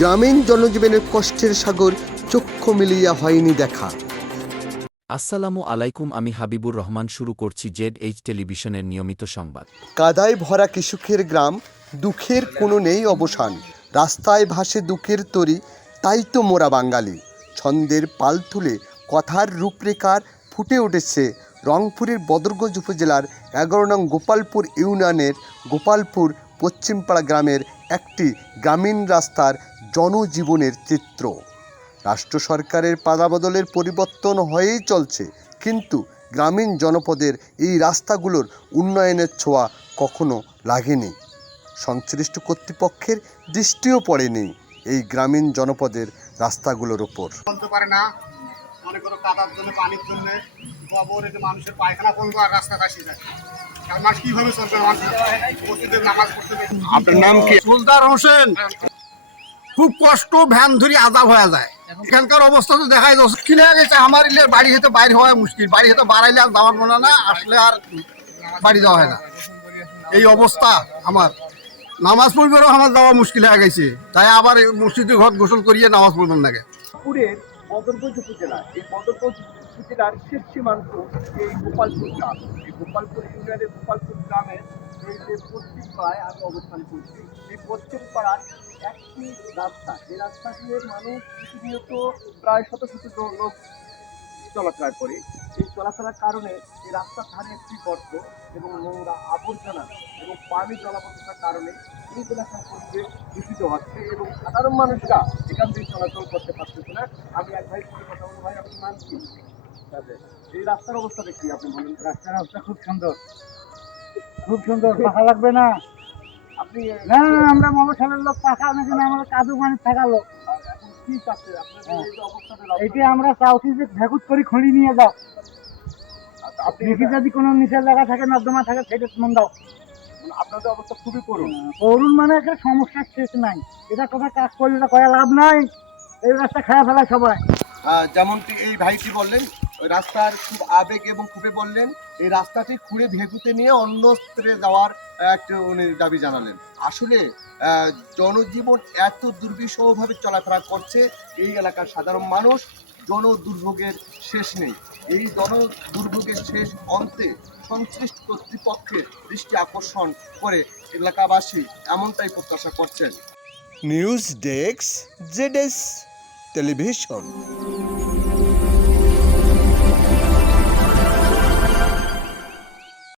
গ্রামীণ জনজীবনের কষ্টের সাগর চক্ষু মিলিয়া হয়নি দেখা। আসসালামু আলাইকুম, আমি হাবিবুর রহমান। শুরু করছি ZH টেলিভিশনের নিয়মিত সংবাদ। কাদায় ভরা কৃষকের গ্রাম, দুঃখের কোনো নেই অবসান। রাস্তায় ভাসে দুঃখের তরি, তাই তো মোরা বাঙালি। ছন্দের পাল তুলে কথার রূপরেখার ফুটে উঠেছে রংপুরের বদরগঞ্জ উপজেলার 11 নং গোপালপুর ইউনিয়নের গোপালপুর পশ্চিমপাড়া গ্রামের একটি গ্রামীণ রাস্তার জনজীবনের চিত্র। রাষ্ট্র সরকারের পালাবদলের পরিবর্তন হয়েই চলছে, কিন্তু গ্রামীণ জনপদের এই রাস্তাগুলোর উন্নয়নের ছোঁয়া কখনো লাগেনি। সংশ্লিষ্ট কর্তৃপক্ষের দৃষ্টিও পড়েনি এই গ্রামীণ জনপদের রাস্তাগুলোর ওপর। চলতে পারে না, মনে করো কাদার জন্য, পানির জন্য, গোবর, এটা মানুষের পায়খানা পর্যন্ত আর রাস্তা কাশি যায়। মানুষ কিভাবে চলবে? মসজিদের নামাজ পড়তে। আপনার নাম কি? সুলতান হোসেন। খুব কষ্ট, ভ্যান ধরি আজাব হয়ে যায়। এখানকার অবস্থা তো দেখাই যাচ্ছে, কিনে গেছে। আমার ইলে বাড়ি হতে বাইরে হওয়া মুশকিল, বাড়ি হতে বাড়াইলে আর যাওয়ার মনে না, আসলে আর বাড়ি যাওয়া হয় না। এই অবস্থা আমার, নামাজ পড়বেও আমার যাওয়া মুশকিল হয়ে গেছে। তাই আবার মসজিদে ঘর গোসল করিয়ে নামাজ পড়বেন লাগে। পুরের বদরগঞ্জ উপজেলা, এই বদরগঞ্জ উপজেলার শেষ সীমান্ত এই গোপালপুর গ্রাম। এই গোপালপুর ইউনিয়নের গোপালপুর গ্রামের এই যে পশ্চিম পাড়ায় আমি অবস্থান করছি, এই পশ্চিম পাড়ার একটি রাস্তা, এই রাস্তা দিয়ে মানুষ প্রতিনিয়ত প্রায় শত শত লোক চলাফেরা করে। এই চলাফেরার কারণে এই রাস্তার ধারে একটি গর্ত এবং নোংরা আবর্জনা এবং পানি জলাবদ্ধতার কারণে এই এলাকার পরিবেশ দূষিত হচ্ছে এবং সাধারণ মানুষরা এখান থেকে চলাচল করতে পারতেছে না। আমি এক ভাই সাথে কথা বলবো। ভাই, আপনি নাম কি? এই রাস্তার অবস্থা দেখি আপনি বলেন। রাস্তার অবস্থা খুব সুন্দর, খুব সুন্দর। পাখা লাগবে না? আপনি না না, আমরা মমসালের লোক, পাখা নাকি না, আমাদের কাদু পানি থাকা লোক। এখন কি চাচ্ছেন আপনাদের এই যে অবস্থাটা? এইটা আমরা চাউছি যে ভেগুত করে খড়ি নিয়ে যাও। আপনি দেখি যদি কোনো নিচের জায়গা থাকে, নর্দমা থাকে, সেটা মন দাও। আপনাদের অবস্থা খুবই করুন। অরুণ মানে একটা সমস্যার শেষ নাই। এটা কোথায় কাজ করলে এটা করা লাভ নাই। এই রাস্তা খারাপ ফেলায় সবাই। যেমনটি এই ভাইটি বললেন, ওই রাস্তার খুব আবেগ এবং খুবই বললেন এই রাস্তাটি খুঁড়ে ভেগুতে নিয়ে অন্যত্রে যাওয়ার একটা উনি দাবি জানালেন। আসলে জনজীবন এত দুর্বিষহভাবে চলাফেরা করছে, এই এলাকার সাধারণ মানুষ জন দুর্ভোগের শেষ নেই। এই জন দুর্ভোগের শেষ অন্তে সংশ্লিষ্ট কর্তৃপক্ষের দৃষ্টি আকর্ষণ করে এলাকাবাসী এমনটাই প্রত্যাশা করছেন। News desk, ZS television.